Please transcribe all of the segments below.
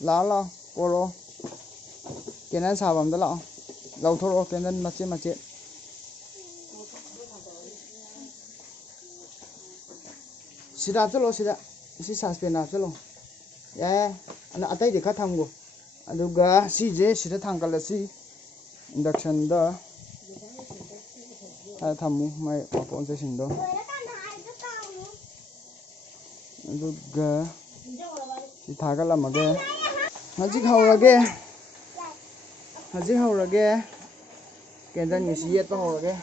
Lão lo, poro. Kenan sabam da lao. Lau thoro kenan macet macet. Sida chalo sida. Si suspend chalo. Ya, ana atai de kha thamgo. Aduga si je sida thangkalasi. Induction da. Thamu mai mapon se singdo. Aduga si thagalamage. Hajik haurage. Kendan ngisi yet pa haurage.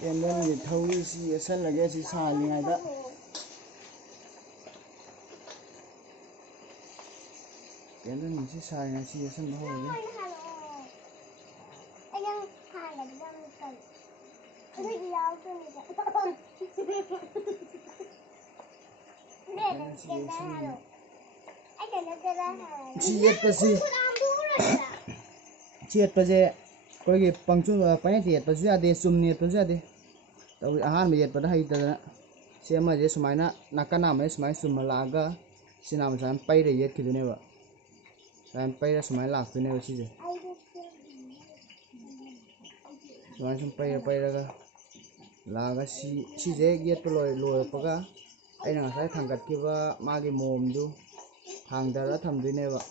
Kendan ni thawi si asan lage si sali ngai da. Kendan ngisi sali ngai si asan pa haurage. Chiết base coi cái bằng chung là phải chiết base ra để sum nhiệt base ra để tàu ahan nhiệt base hay ta xem mà cái sumai na nakana mà sumai sum mà laga xin làm sao bay để nhiệt kiểu này vậy làm bay ra sumai lag kiểu này vậy chứ sumai sum bay ra laga si dễ nhiệt lôi lôi paga ai năng sai thằng gặt kia và ma cái mồm du hàng đã thầm dưới này vậy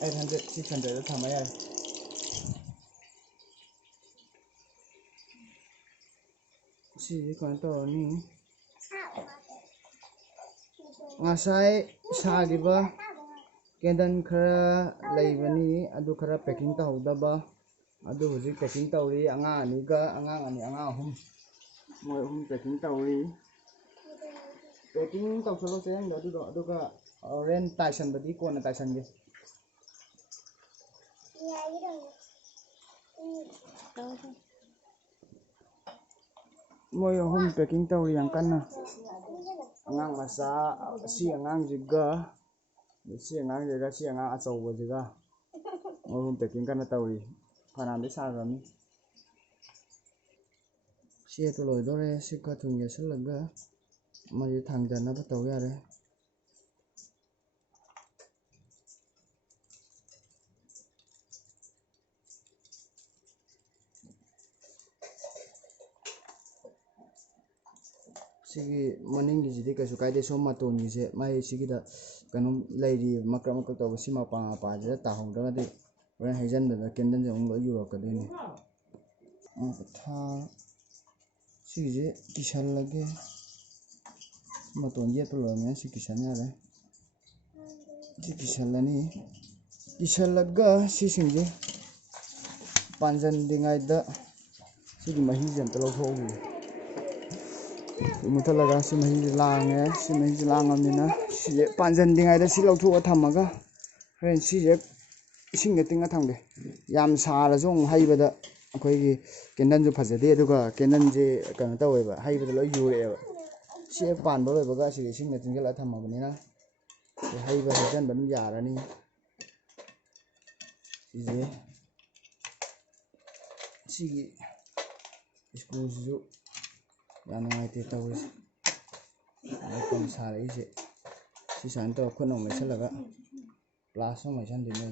800 600 ทำไม่ได้สิก่อนต่อนี่ngasai sagiba kendan khara leibani adu khara packing ta hodaba adu huji packing tawri anga ani ga anga hum moi hum packing tawri packing taw solo chen adu ga ren tyson badi kona tyson ge moi hum packing tawri yang kana angang masa si angang jiga si angang achau jiga moi hum packing kana tawri phana de sa gami si to loi dore si ka thung ya salaga mai thang jana ba taw ya re sigi morning gi jidi ka su kai de som ma ton gi se mai sigi da kanum lairi makra taw si ma pa ja ta hong da de ren haijan da kendan je ong lo yu ka de ni tha sigi je kisan lage ma ton ye to lo me si kisan ya re si kisan la ni kisan laga si sing je panjan dingai da sigi mahi jan to lo tho gi mutalaga si mahi langamina si panjan dingai da si lo tho thamaga ren si je ising ga tinga thangde yam sara jong haibada akhoi kendan ju phajade aduga kendan je kana taweba haibada lo yure si pan bo loibaga si ising ga tinga la thamabani na haiba hajan ban yarani si je si school ju yang ngai te tawis kon sara ise si san to khonong mai salaga plus mai san din ne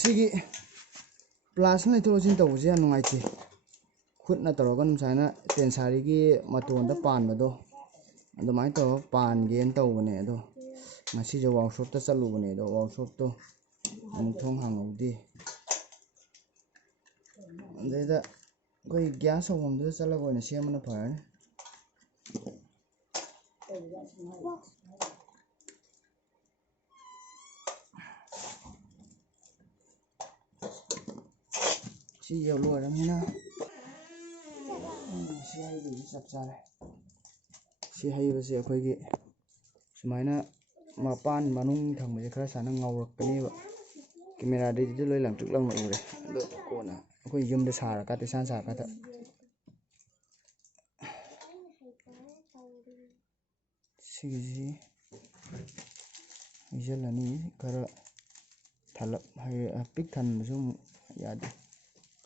sigi plus nai to sin taw je ngai te khut na toro gan sana ten sari gi maton da pan ba do ado mai to pan gen taw bane ado ngasi je workshop ta chalu bane do workshop to ang thong hangudi da koi gas hom da chala go na siamna phar si yo lo ra na si hai bi sap chare si hai ba se akhoi gi sumaina mapan manung thang me khara sana ngawrak kani ba camera de de loi lang tuk lang ure do kona akhoi yum da sara ka te san sa ka ta sigi ijalani khara thalap hai pik than sum yade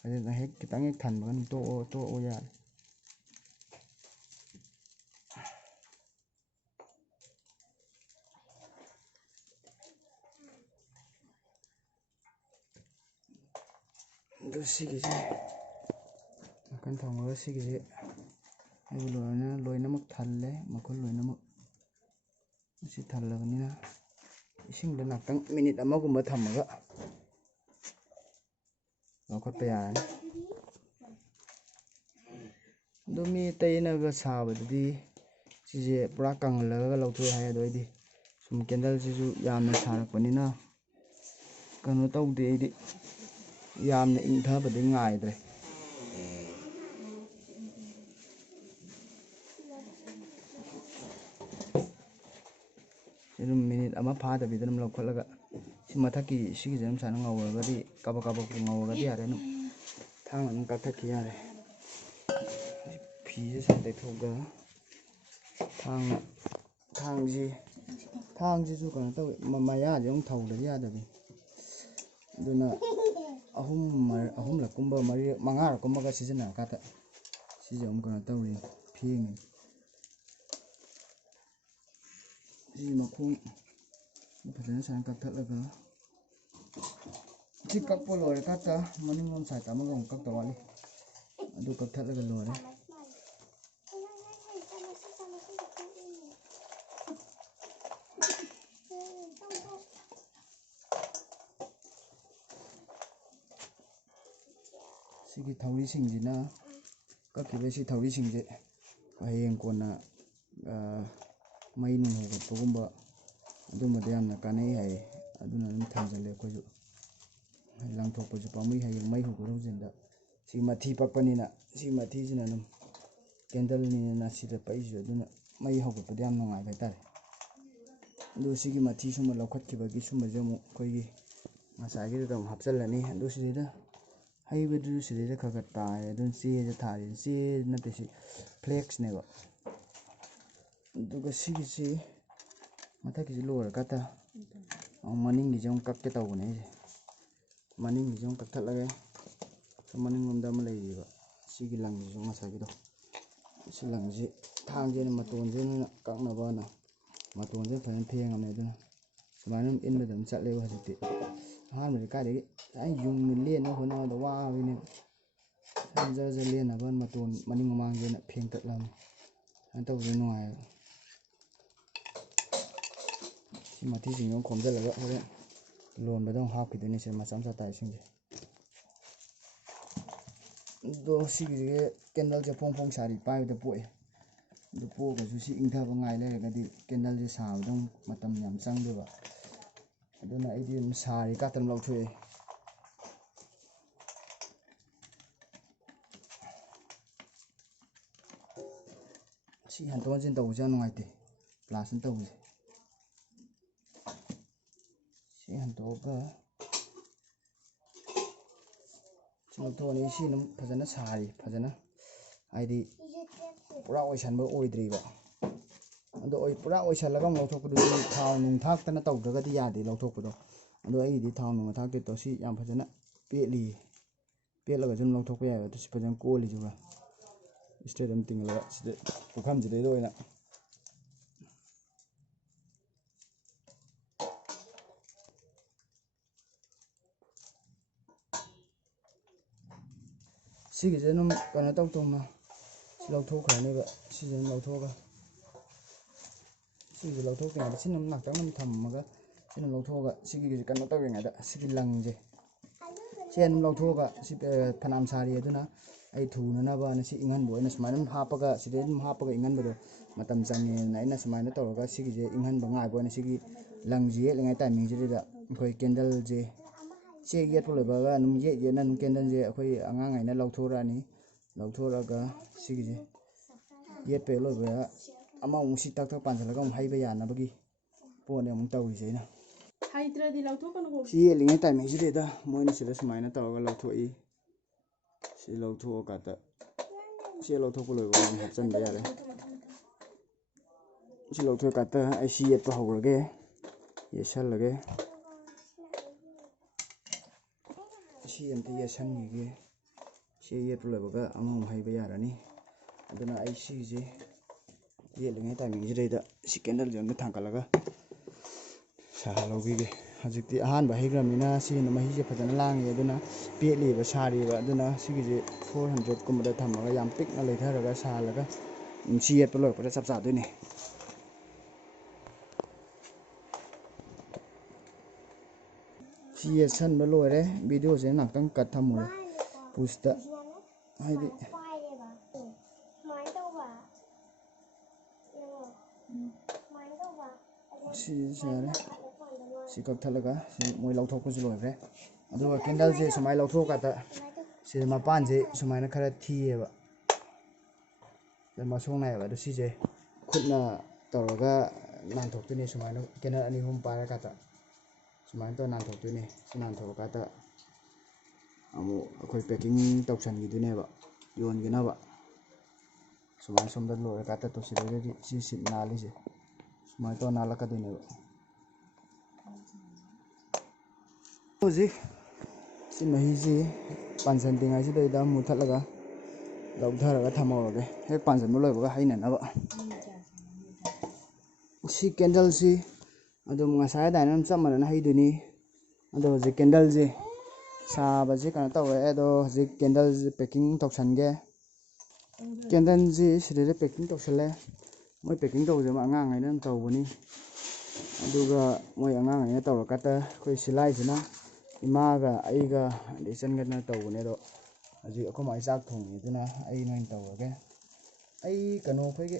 ꯐꯖꯅ ꯍꯦꯛ ꯈꯤꯇꯪ ꯍꯦꯛ ꯊꯟꯕꯒ ꯑꯗꯨꯝ ꯇꯣꯛꯑꯣ ꯌꯥꯔꯦ꯫ ꯑꯗꯨ ꯁꯤꯒꯤꯁꯦ ꯅꯥꯀꯟ ꯊꯝꯃꯒ ꯁꯤꯒꯤꯁꯦ ꯑꯩꯕꯨ ꯂꯣꯏꯅꯃꯛ ꯊꯜꯂꯦ ꯃꯈꯨꯜ ꯂꯣꯏꯅꯃꯛ꯫ ꯃꯁꯤ ꯊꯜꯂꯕꯅꯤꯅ ꯏꯁꯤꯡꯗ ꯉꯥꯛꯇꯪ ꯃꯤꯅꯤꯠ ꯑꯃꯒꯨꯝꯕ ꯊꯝꯃꯒ ꯂꯧꯈꯠꯄ ꯌꯥꯔꯅꯤ꯫ ꯑꯗꯣ ꯃꯤ ꯑꯇꯩꯅꯒ ꯁꯥꯕꯗꯗꯤ ꯁꯤꯁꯦ ꯄꯨꯔꯥ ꯀꯪꯍꯜꯂꯒ ꯂꯧꯊꯣꯛꯑꯦ ꯍꯥꯏ꯫ ꯑꯗꯣ ꯑꯩꯗꯤ ꯁꯨꯝ ꯀꯦꯟꯗꯜꯁꯤꯁꯨ ꯌꯥꯝꯅ ꯁꯥꯔꯛꯄꯅꯤꯅ ꯀꯩꯅꯣ ꯇꯧꯗꯦ, ꯑꯩꯗꯤ ꯌꯥꯝꯅ ꯏꯪꯊꯕꯗꯤ ꯉꯥꯏꯗ꯭ꯔꯦ꯫ ꯑꯗꯨꯝ ꯃꯤꯅꯤꯠ ꯑꯃ ꯐꯥꯗꯕꯤꯗ ꯑꯗꯨꯝ ꯂꯧꯈꯠꯂꯒ ꯁꯤ ꯃꯊꯛꯀꯤ ꯁꯤꯒꯤꯁꯦ ꯑꯗꯨꯝ ꯁꯨꯃꯥꯏꯅ ꯉꯧꯔꯒꯗꯤ ꯀꯕꯛ ꯀꯕꯛ ꯉꯧꯔꯒꯗꯤ ꯌꯥꯔꯦ꯫ ꯑꯗꯨꯝ ꯊꯥꯡꯅ ꯑꯗꯨꯝ ꯀꯛꯊꯠꯈꯤ ꯌꯥꯔꯦ꯫ ꯐꯤꯁꯦ ꯁꯨꯃꯥꯏꯅ ꯇꯩꯊꯣꯛꯑꯒ ꯊꯥꯡꯁꯤꯁꯨ ꯀꯩꯅꯣ ꯇꯧꯋꯤ, ꯃꯌꯥꯁꯦ ꯑꯃꯨꯛ ꯊꯧꯗꯗꯤ ꯌꯥꯗꯕꯤ꯫ ꯑꯗꯨꯅ ꯑꯍꯨꯝꯂꯛꯀꯨꯝꯕ ꯃꯉꯥꯔꯛꯀꯨꯝꯕꯒ ꯁꯤꯖꯤꯟꯅꯔꯀꯥꯟꯗ ꯁꯤꯁꯦ ꯑꯃꯨꯛ ꯀꯩꯅꯣ ꯇꯧꯔꯤ, ꯐꯦꯡꯉꯤ꯫ ꯁꯤ ꯃꯈꯣꯡ ꯐꯖꯅ ꯁꯨꯃꯥꯏꯅ ꯀꯛꯊꯠꯂꯒ ꯁꯤ ꯀꯛꯄ ꯂꯣꯏꯔꯀꯥꯟꯗ ꯃꯅꯤꯡꯂꯣꯝ ꯁꯥꯏꯠ ꯑꯃꯒ ꯑꯃꯨꯛ ꯀꯛꯇꯧ ꯋꯥꯠꯂꯤ, ꯑꯗꯨ ꯀꯛꯊꯠꯂꯒ ꯂꯣꯏꯔꯦ꯫ ꯁꯤꯒꯤ ꯊꯧꯔꯤꯁꯤꯡꯁꯤꯅ ꯀꯛꯈꯤꯕ ꯁꯤ ꯊꯧꯔꯤꯁꯤꯡꯁꯦ ꯍꯌꯦꯡ ꯀꯣꯟꯅ ꯃꯩ ꯅꯨꯡ ꯍꯧꯒꯠꯄꯒꯨꯝꯕ ꯑꯗꯨꯝꯕꯗ ꯌꯥꯝꯅ ꯀꯥꯟꯅꯩ ꯍꯥꯏꯌꯦ꯫ ꯑꯗꯨꯅ ꯑꯗꯨꯝ ꯊꯝꯖꯤꯜꯂꯦ ꯑꯩꯈꯣꯏꯁꯨ, ꯂꯪꯊꯣꯛꯄꯁꯨ ꯄꯥꯝꯃꯨꯏ ꯍꯌꯦꯡ ꯃꯩ ꯍꯧꯒꯠ ꯍꯧꯖꯤꯟꯗ꯫ ꯁꯤ ꯃꯊꯤ ꯄꯛꯄꯅꯤꯅ ꯁꯤ ꯃꯊꯤꯁꯤꯅ ꯑꯗꯨꯝ ꯀꯦꯟꯗꯜꯅꯤꯅ ꯁꯤꯗ ꯄꯛꯏꯁꯦ, ꯑꯗꯨꯅ ꯃꯩ ꯍꯧꯒꯠꯄꯗ ꯌꯥꯝ ꯅꯨꯡꯉꯥꯏꯕ ꯍꯥꯏꯇꯥꯔꯦ꯫ ꯑꯗꯨ ꯁꯤꯒꯤ ꯃꯊꯤ ꯁꯨꯝꯕ ꯂꯧꯈꯠꯈꯤꯕꯒꯤ ꯁꯨꯝꯕꯁꯦ ꯑꯃꯨꯛ ꯑꯩꯈꯣꯏꯒꯤ ꯉꯁꯥꯏꯒꯤꯗꯨꯗ ꯑꯃꯨꯛ ꯍꯥꯞꯆꯤꯜꯂꯅꯤ꯫ ꯑꯗꯨ ꯁꯤꯗꯩꯗ ꯍꯩꯕꯗꯨꯁꯨ ꯁꯤꯗꯩꯗ ꯈꯔ ꯈꯔ ꯇꯥꯏ꯫ ꯑꯗꯨꯅ ꯆꯦꯁꯦ ꯊꯥꯔꯤ, ꯆꯦ ꯅꯠꯇꯦ ꯁꯤ ꯐ꯭ꯂꯦꯛꯁꯅꯦꯕ꯫ ꯑꯗꯨꯒ ꯁꯤꯒꯤꯁꯤ ꯃꯊꯛꯀꯤꯁꯤ ꯂꯣꯏꯔꯀꯥꯟꯗ ꯃꯅꯤꯡꯒꯤꯁꯦ ꯑꯃꯨꯛ ꯀꯛꯀꯦ ꯇꯧꯕꯅꯦ ꯑꯩꯁꯦ꯫ ꯃꯅꯤꯡꯒꯤꯁꯦ ꯑꯃꯨꯛ ꯀꯛꯊꯠꯂꯒꯦ꯫ ꯃꯅꯤꯡꯂꯣꯝꯗ ꯑꯃ ꯂꯩꯔꯤꯕ ꯁꯤꯒꯤ ꯂꯪꯁꯤꯁꯨ ꯉꯁꯥꯏꯒꯤꯗꯣ, ꯁꯤ ꯂꯪꯁꯤ ꯊꯥꯡꯁꯦꯅ ꯃꯇꯣꯟꯁꯤꯅ ꯀꯛꯅꯕꯅ ꯃꯇꯣꯟꯁꯦ ꯐꯖꯅ ꯐꯦꯡꯉꯝꯃꯦ꯫ ꯑꯗꯨꯅ ꯁꯨꯃꯥꯏꯅ ꯑꯗꯨꯝ ꯏꯟꯕꯗ ꯑꯗꯨꯝ ꯆꯠꯂꯦꯕ ꯍꯧꯖꯤꯛꯇꯤ꯫ ꯑꯍꯥꯟꯕꯗꯤ ꯀꯥꯏꯗꯒꯤ ꯌꯨꯡꯅ ꯂꯦꯟꯅꯕ ꯍꯣꯠꯅꯕꯗ ꯋꯥꯕꯤꯅꯦꯕ꯫ ꯖꯔ ꯖꯔ ꯂꯦꯟꯅꯕ ꯃꯇꯣꯟ ꯃꯅꯤꯡ ꯃꯃꯥꯡꯁꯦꯅ ꯐꯦꯡꯇꯠꯂꯝꯃꯤ꯫ ꯁꯨꯃꯥꯏꯅ ꯇꯧꯕꯗꯤ ꯅꯨꯡꯉꯥꯏꯌꯦꯕ꯫ ꯁꯤ ꯃꯊꯤꯁꯤꯡꯁꯦ ꯑꯃꯨꯛ ꯈꯣꯝꯖꯤꯜꯂꯒ ꯍꯣꯔꯦꯟ ꯂꯣꯟꯕꯗ ꯑꯃꯨꯛ ꯍꯥꯞꯈꯤꯗꯣꯏꯅꯤ ꯁꯤ ꯃꯆꯥ ꯃꯆꯥ ꯇꯥꯏꯁꯤꯡꯁꯦ꯫ ꯑꯗꯣ ꯁꯤꯒꯤꯁꯦ ꯀꯦꯟꯗꯜꯁꯦ ꯐꯣꯡ ꯐꯣꯡ ꯁꯥꯔꯤ ꯄꯥꯏꯕꯗ ꯄꯣꯛꯑꯦ꯫ ꯑꯗꯨ ꯄꯣꯛꯑꯒꯁꯨ ꯁꯤ ꯏꯪꯊꯕ ꯉꯥꯏ ꯂꯩꯔꯒꯗꯤ ꯀꯦꯟꯗꯜꯁꯦ ꯁꯥꯕꯗ ꯃꯇꯝ ꯌꯥꯝ ꯆꯪꯗꯦꯕ꯫ ꯑꯗꯨꯅ ꯑꯩꯗꯤ ꯑꯗꯨꯝ ꯁꯥꯔꯤꯀꯥꯟꯗ ꯑꯗꯨꯝ ꯂꯧꯊꯣꯛꯑꯦ꯫ ꯁꯤ ꯍꯟꯇꯣꯛ ꯍꯟꯖꯤꯟ ꯇꯧꯕꯁꯦ ꯌꯥꯝ ꯅꯨꯡꯉꯥꯏꯇꯦ, ꯄ꯭ꯂꯥꯁꯅ ꯇꯧꯕꯁꯦ꯫ ꯁꯤ ꯍꯟꯇꯣꯛꯑꯒ ꯁꯤ ꯂꯧꯊꯣꯛꯑꯅꯤ꯫ ꯁꯤ ꯑꯗꯨꯝ ꯐꯖꯅ ꯁꯥꯔꯤ, ꯐꯖꯅ ꯍꯥꯏꯗꯤ ꯄꯨꯔꯥ ꯑꯣꯏꯁꯟꯕ ꯑꯣꯏꯗ꯭ꯔꯤꯕ꯫ ꯑꯗꯣ ꯄꯨꯔꯥ ꯑꯣꯏꯁꯜꯂꯒ ꯑꯃꯨꯛ ꯂꯧꯊꯣꯛꯄꯗꯨꯗꯤ ꯊꯥꯎ ꯅꯨꯡ ꯊꯥꯛꯇꯅ ꯇꯧꯗ꯭ꯔꯒꯗꯤ ꯌꯥꯗꯦ ꯂꯧꯊꯣꯛꯄꯗꯣ꯫ ꯑꯗꯣ ꯑꯩꯒꯤꯗꯤ ꯊꯥꯎ ꯅꯨꯡ ꯊꯥꯛꯇꯦ꯫ ꯁꯤ ꯌꯥꯝ ꯐꯖꯅ ꯄꯦꯠꯂꯤꯌꯦ, ꯄꯦꯠꯂꯒꯁꯨ ꯑꯗꯨꯝ ꯂꯧꯊꯣꯛꯄ ꯌꯥꯏꯕ꯫ ꯑꯗꯨ ꯁꯤ ꯐꯖꯅ ꯀꯣꯜꯂꯤꯁꯤꯒ ꯏꯁꯇ꯭ꯔꯦꯠ ꯑꯗꯨꯝ ꯇꯤꯡꯍꯜꯂꯒ ꯁꯤꯗ ꯄꯨꯈꯝꯁꯤꯗꯩꯗ ꯑꯣꯏꯅ ꯁꯤꯒꯤꯁꯦ ꯑꯗꯨꯝ ꯀꯩꯅꯣ ꯇꯧꯅ ꯁꯤ ꯂꯧꯊꯣꯛꯈ꯭ꯔꯅꯦꯕ꯫ ꯁꯤꯁꯦ ꯑꯗꯨꯝ ꯂꯧꯊꯣꯛꯑꯒ ꯁꯤꯁꯦ ꯂꯧꯊꯣꯛꯇ꯭ꯔꯤꯉꯩꯗ ꯁꯤꯅ ꯑꯗꯨꯝ ꯉꯥꯛꯇꯪ ꯑꯗꯨꯝ ꯊꯝꯃꯒ ꯁꯤꯅ ꯂꯧꯊꯣꯛꯑꯒ ꯁꯤꯒꯤ ꯀꯩꯅꯣ ꯇꯧꯔꯤꯉꯩꯗ ꯁꯤꯒꯤ ꯂꯪꯁꯦ ꯁꯤ ꯑꯗꯨꯝ ꯂꯧꯊꯣꯛꯑꯒ ꯁꯤ ꯐꯅꯌꯥꯝ ꯁꯥꯔꯤ꯫ ꯑꯗꯨꯅ ꯑꯩ ꯊꯨꯅꯅꯕꯅ ꯁꯤ ꯏꯪꯍꯟꯕ ꯑꯣꯏꯅ ꯁꯨꯃꯥꯏꯅ ꯑꯗꯨꯝ ꯍꯥꯞꯄꯒ ꯁꯤꯗꯩ ꯑꯗꯨꯝ ꯍꯥꯞꯄꯒ ꯏꯪꯍꯟꯕꯗꯣ ꯃꯇꯝ ꯆꯪꯉꯦꯅ ꯑꯩꯅ ꯁꯨꯃꯥꯏꯅ ꯇꯧꯔꯒ ꯁꯤꯒꯤꯁꯦ ꯏꯪꯍꯟꯕ ꯉꯥꯏꯕ ꯑꯣꯏꯅ ꯁꯤꯒꯤ ꯂꯪꯁꯦ ꯌꯦꯠꯂꯤꯉꯩ ꯇꯥꯏꯃꯤꯡꯁꯤꯗ ꯑꯩꯈꯣꯏ ꯀꯦꯟꯗꯜꯁꯦ ꯆꯦꯛ ꯌꯦꯠꯄ ꯂꯣꯏꯕꯒ ꯑꯗꯨꯝ ꯌꯦꯠꯅ ꯑꯗꯨꯝ ꯀꯦꯟꯗꯜꯁꯦ ꯑꯩꯈꯣꯏ ꯑꯉꯥꯡꯉꯩꯅ ꯂꯧꯊꯣꯔꯛꯑꯅꯤ꯫ ꯂꯧꯊꯣꯔꯛꯑꯒ ꯁꯤꯒꯤꯁꯦ ꯌꯦꯠꯄ ꯍꯦꯛ ꯂꯣꯏꯕꯒ ꯑꯃꯃꯨꯛ ꯁꯤ ꯇꯛ ꯇꯛ ꯄꯥꯟꯁꯤꯜꯂꯒ ꯑꯃꯨꯛ ꯍꯩꯕ ꯌꯥꯅꯕꯒꯤ ꯄꯣꯠꯅꯦ ꯑꯃꯨꯛ ꯇꯧꯔꯤꯁꯦ ꯑꯩꯅ꯫ ꯍꯩꯇ꯭ꯔꯗꯤ ꯂꯧꯊꯣꯛꯀꯅꯨ꯫ ꯁꯤ ꯌꯦꯠꯂꯤꯉꯩ ꯇꯥꯏꯃꯤꯡꯁꯤꯗꯩꯗ ꯃꯣꯏꯅ ꯁꯤꯗ ꯁꯨꯃꯥꯏꯅ ꯇꯧꯔꯒ ꯂꯧꯊꯣꯛꯏ꯫ ꯁꯤ ꯂꯧꯊꯣꯛꯑꯀꯥꯟꯗ ꯁꯤ ꯂꯧꯊꯣꯛꯄ ꯂꯣꯏꯕꯒ ꯑꯗꯨꯝ ꯍꯥꯞꯆꯤꯟꯕ ꯌꯥꯔꯦ꯫ ꯁꯤ ꯂꯧꯊꯣꯛꯑꯀꯥꯟꯗ ꯑꯩ ꯁꯤ ꯌꯦꯠꯄ ꯍꯧꯔꯒꯦ, ꯌꯦꯠꯁꯜꯂꯒꯦ꯫ ꯁꯤ ꯑꯝꯇ ꯌꯦꯠꯁꯟꯈꯤꯒꯦ꯫ ꯁꯤ ꯌꯦꯠꯄ ꯂꯣꯏꯕꯒ ꯑꯃꯃꯨꯛ ꯍꯩꯕ ꯌꯥꯔꯅꯤ ꯑꯗꯨꯅ ꯑꯩ ꯁꯤꯒꯤꯁꯦ ꯌꯦꯠꯂꯤꯉꯩ ꯇꯥꯏꯃꯤꯡꯁꯤꯗꯩꯗ ꯁꯤ ꯀꯦꯟꯗꯜꯁꯦ ꯑꯃꯨꯛ ꯊꯥꯡꯒꯠꯂꯒ ꯁꯥꯍꯜꯍꯧꯈꯤꯒꯦ ꯍꯧꯖꯤꯛꯇꯤ ꯑꯍꯥꯟꯕ ꯍꯩꯈ꯭ꯔꯕꯅꯤꯅ ꯁꯤꯅ ꯃꯍꯤꯁꯦ ꯐꯖꯅ ꯂꯥꯡꯉꯦ ꯑꯗꯨꯅ ꯄꯦꯠꯂꯤꯕ ꯁꯥꯔꯤꯕ ꯑꯗꯨꯅ ꯁꯤꯒꯤꯁꯦ 400ꯀꯨꯝꯕꯗ ꯊꯝꯃꯒ ꯌꯥꯝ ꯄꯤꯛꯅ ꯂꯩꯊꯔꯒ ꯁꯥꯍꯜꯂꯒ ꯁꯤ ꯌꯦꯠꯄ ꯂꯣꯏꯔꯛꯄꯗ ꯆꯞ ꯆꯥꯗꯣꯏꯅꯦ ꯁꯤ ꯌꯦꯠꯁꯟꯕ ꯂꯣꯏꯔꯦ ꯚꯤꯗꯤꯑꯣꯁꯦ ꯉꯥꯛꯇꯪ ꯀꯠ ꯊꯝꯃꯨꯔꯦ ꯄꯨꯁꯇ ꯍꯥꯏꯗꯤ ꯁꯤꯁꯨ ꯌꯥꯔꯦ ꯁꯤ ꯀꯛꯊꯠꯂꯒ ꯁꯤ ꯃꯣꯏ ꯂꯧꯊꯣꯛꯄꯁꯨ ꯂꯣꯏꯈ꯭ꯔꯦ ꯑꯗꯨꯒ ꯀꯦꯟꯗꯜꯁꯦ ꯁꯨꯃꯥꯏꯅ ꯂꯧꯊꯣꯛꯀꯥꯟꯗ ꯁꯤꯗ ꯃꯄꯥꯟꯁꯦ ꯁꯨꯃꯥꯏꯅ ꯈꯔ ꯊꯤꯌꯦꯕ ꯃꯁꯣꯡ ꯅꯥꯏꯌꯦꯕ ꯑꯗꯣ ꯁꯤꯁꯦ ꯈꯨꯠꯅ ꯇꯧꯔꯒ ꯅꯥꯟꯊꯣꯛꯇꯣꯏꯅꯦ ꯁꯨꯃꯥꯏꯅ ꯀꯦꯟꯗꯜ 2-3 ꯄꯥꯏꯔꯀꯥꯟꯗ ꯁꯨꯃꯥꯏꯅ ꯇꯧꯔ ꯅꯥꯟꯊꯣꯛꯇꯣꯏꯅꯦ ꯁꯤ ꯅꯥꯟꯊꯣꯛꯑꯀꯥꯟꯗ ꯑꯃꯨꯛ ꯑꯩꯈꯣꯏ ꯄꯦꯛꯀꯤꯡ ꯇꯧꯁꯟꯈꯤꯗꯣꯏꯅꯦꯕ ꯌꯣꯟꯈꯤꯅꯕ ꯁꯨꯃꯥꯏꯅ ꯁꯣꯝꯗ ꯂꯣꯏꯔꯀꯥꯟꯗ ꯇꯧꯁꯤꯜꯂꯒꯗꯤ ꯁꯤ ꯅꯥꯜꯂꯤꯁꯦ ꯁꯨꯃꯥꯏꯅ ꯇꯧꯔ ꯅꯥꯜꯂꯛꯀꯗꯣꯏꯅꯦꯕ ꯍꯧꯖꯤꯛ ꯁꯤ ꯃꯍꯤꯁꯤ ꯄꯥꯟꯁꯤꯟꯗ꯭ꯔꯤꯉꯩꯁꯤꯗꯩꯗ ꯃꯨꯊꯠꯂꯒ ꯂꯧꯊꯔꯒ ꯊꯝꯍꯧꯔꯒꯦ ꯍꯦꯛ ꯄꯥꯟꯁꯤꯟꯕ ꯂꯣꯏꯕꯒ ꯍꯩꯅꯅꯕ ꯁꯤ ꯀꯦꯟꯗꯜꯁꯤ ꯑꯗꯨꯝ ꯉꯁꯥꯏ ꯑꯗꯨꯃꯥꯏꯅ ꯑꯗꯨꯝ ꯆꯞ ꯃꯥꯟꯅꯅ ꯍꯩꯗꯣꯏꯅꯤ ꯑꯗꯣ ꯍꯧꯖꯤꯛ ꯀꯦꯟꯗꯜꯁꯤ ꯁꯥꯕꯁꯤ ꯀꯩꯅꯣ ꯇꯧꯔꯦ ꯑꯗꯣ ꯍꯧꯖꯤꯛ ꯀꯦꯟꯗꯜꯁꯤ ꯄꯦꯛꯀꯤꯡ ꯇꯧꯁꯟꯒꯦ ꯀꯦꯟꯗꯜꯁꯤ ꯁꯤꯗꯩꯗ ꯄꯦꯛꯀꯤꯡ ꯇꯧꯁꯜꯂꯦ ꯃꯣꯏ ꯄꯦꯛꯀꯤꯡ ꯇꯧꯕꯁꯦ ꯑꯉꯥꯡꯉꯩꯅ ꯑꯗꯨꯝ ꯇꯧꯕꯅꯤ ꯑꯗꯨꯒ ꯃꯣꯏ ꯑꯉꯥꯡꯉꯩꯅ ꯇꯧꯔꯀꯥꯟꯗ ꯑꯩꯈꯣꯏ ꯁꯤꯂꯥꯏꯁꯤꯅ ꯏꯃꯥꯒ ꯑꯩꯒ ꯑꯗꯩ ꯏꯆꯟꯒꯅ ꯇꯧꯕꯅꯦ ꯑꯗꯣ ꯍꯧꯖꯤꯛ ꯑꯩꯈꯣꯏ ꯃꯥꯒꯤ ꯆꯥꯛ ꯊꯣꯡꯉꯤ ꯑꯗꯨꯅ ꯑꯩꯅ ꯑꯣꯏꯅ ꯇꯧꯔꯒꯦ ꯑꯩ ꯀꯩꯅꯣ ꯑꯩꯈꯣꯏꯒꯤ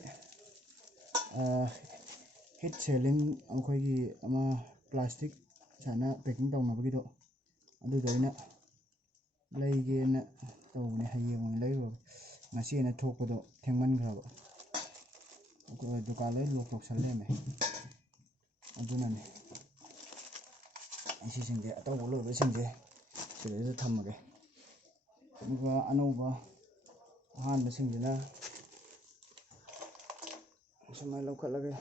ꯍꯤꯠ ꯁꯦꯂꯤꯡ ꯑꯩꯈꯣꯏꯒꯤ ꯑꯃ ꯄ꯭ꯂꯥꯁꯇꯤꯛ ꯁꯨꯃꯥꯏꯅ ꯄꯦꯛꯀꯤꯡ ꯇꯧꯅꯕꯒꯤꯗꯣ ꯑꯗꯨꯗꯣ ꯑꯩꯅ ꯂꯩꯒꯦꯅ ꯇꯧꯕꯅꯦ ꯍꯌꯦꯡ ꯑꯣꯏꯅ ꯂꯩꯔꯨꯔꯒ ꯉꯁꯤ ꯑꯩꯅ ꯊꯣꯛꯄꯗꯣ ꯊꯦꯡꯃꯟꯈ꯭ꯔꯕ ꯑꯩꯈꯣꯏ ꯗꯨꯀꯥꯟ ꯂꯣꯏ ꯂꯣꯛ ꯇꯧꯁꯜ ꯂꯩꯔꯝꯃꯦ ꯑꯗꯨꯅꯅꯦ ꯁꯤꯁꯤꯡꯁꯦ ꯑꯇꯧꯕ ꯂꯣꯏꯕꯁꯤꯡꯁꯦ ꯁꯤꯗꯩꯗ ꯊꯝꯃꯒꯦ ꯑꯗꯨꯒ ꯑꯅꯧꯕ ꯑꯍꯥꯟꯕꯁꯤꯡꯁꯤꯅ ꯁꯨꯃꯥꯏꯅ ꯂꯧꯈꯠꯂꯒꯦ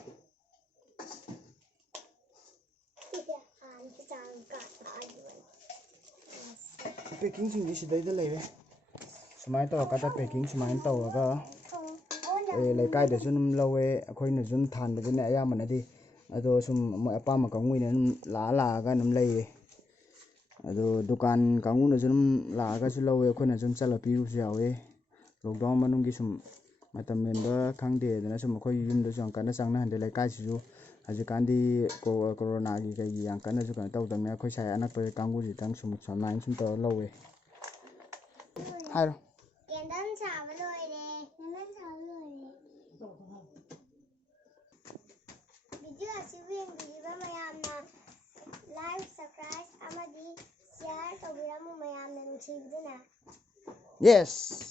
ꯄꯦꯛꯀꯤꯡꯁꯤꯡꯗꯤ ꯁꯤꯗꯩꯗ ꯂꯩꯔꯦ ꯁꯨꯃꯥꯏꯅ ꯇꯧꯔꯀꯥꯟꯗ ꯄꯦꯛꯀꯤꯡ ꯁꯨꯃꯥꯏꯅ ꯇꯧꯔꯒ ꯂꯩꯀꯥꯏꯗꯁꯨ ꯑꯗꯨꯝ ꯂꯧꯋꯦ ꯑꯩꯈꯣꯏꯅꯁꯨ ꯑꯗꯨꯝ ꯊꯥꯟꯕꯗꯨꯅꯦ ꯑꯌꯥꯝꯕꯅꯗꯤ ꯑꯗꯣ ꯁꯨꯝ ꯃꯣꯏ ꯑꯄꯥꯝꯕ ꯀꯥꯡꯕꯨꯅ ꯑꯗꯨꯝ ꯂꯥꯛꯑꯒ ꯑꯗꯨꯝ ꯂꯩꯌꯦ ꯑꯗꯣ ꯗꯨꯀꯥꯟ ꯀꯥꯡꯕꯨꯅꯁꯨ ꯑꯗꯨꯝ ꯂꯥꯛꯑꯒꯁꯨ ꯂꯧꯋꯦ ꯑꯩꯈꯣꯏꯅꯁꯨ ꯑꯗꯨꯝ ꯆꯠꯂ ꯄꯤꯔꯨꯕꯁꯨ ꯌꯥꯎꯋꯦ ꯂꯣꯛꯗꯥꯎꯟ ꯃꯅꯨꯡꯒꯤ ꯁꯨꯝ ꯃꯇꯝ ꯂꯦꯟꯕ ꯈꯪꯗꯦꯗꯅ ꯁꯨꯝ ꯑꯩꯈꯣꯏ ꯌꯨꯝꯗꯁꯨ ꯌꯥꯝ ꯀꯟꯅ ꯆꯪꯅꯍꯟꯗꯦ ꯂꯩꯀꯥꯏꯁꯤꯁꯨ ꯍꯧꯖꯤꯛꯀꯥꯟꯗꯤ ꯀꯣꯔꯣꯅꯥꯒꯤ ꯀꯩꯒꯤ ꯌꯥꯝ ꯀꯟꯅꯁꯨ ꯀꯩꯅꯣ ꯇꯧꯗꯕꯅꯤꯅ ꯑꯩꯈꯣꯏ ꯁꯥꯏ ꯑꯅꯛꯄ ꯀꯥꯡꯕꯨꯁꯤꯗꯪ ꯁꯨꯝ ꯁꯨꯃꯥꯏꯅ ꯁꯨꯝ ꯇꯧꯔ ꯂꯧꯋꯦ ꯍꯥꯏꯔꯣ ꯀꯦꯟꯗꯜ ꯁꯥꯕ ꯂꯣꯏꯔꯦ ꯚꯤꯗꯤꯑꯣ ꯑꯁꯤꯕꯨ ꯌꯦꯡꯕꯤꯔꯤꯕ ꯃꯌꯥꯝꯅ ꯂꯥꯏꯛ ꯁꯕꯁꯀ꯭ꯔꯥꯏꯕ ꯑꯃꯗꯤ ꯁꯤꯌꯥꯔ ꯇꯧꯕꯤꯔꯝꯃꯨ ꯃꯌꯥꯝꯅ ꯅꯨꯡꯁꯤꯕꯤꯗꯨꯅ ꯌꯦꯁ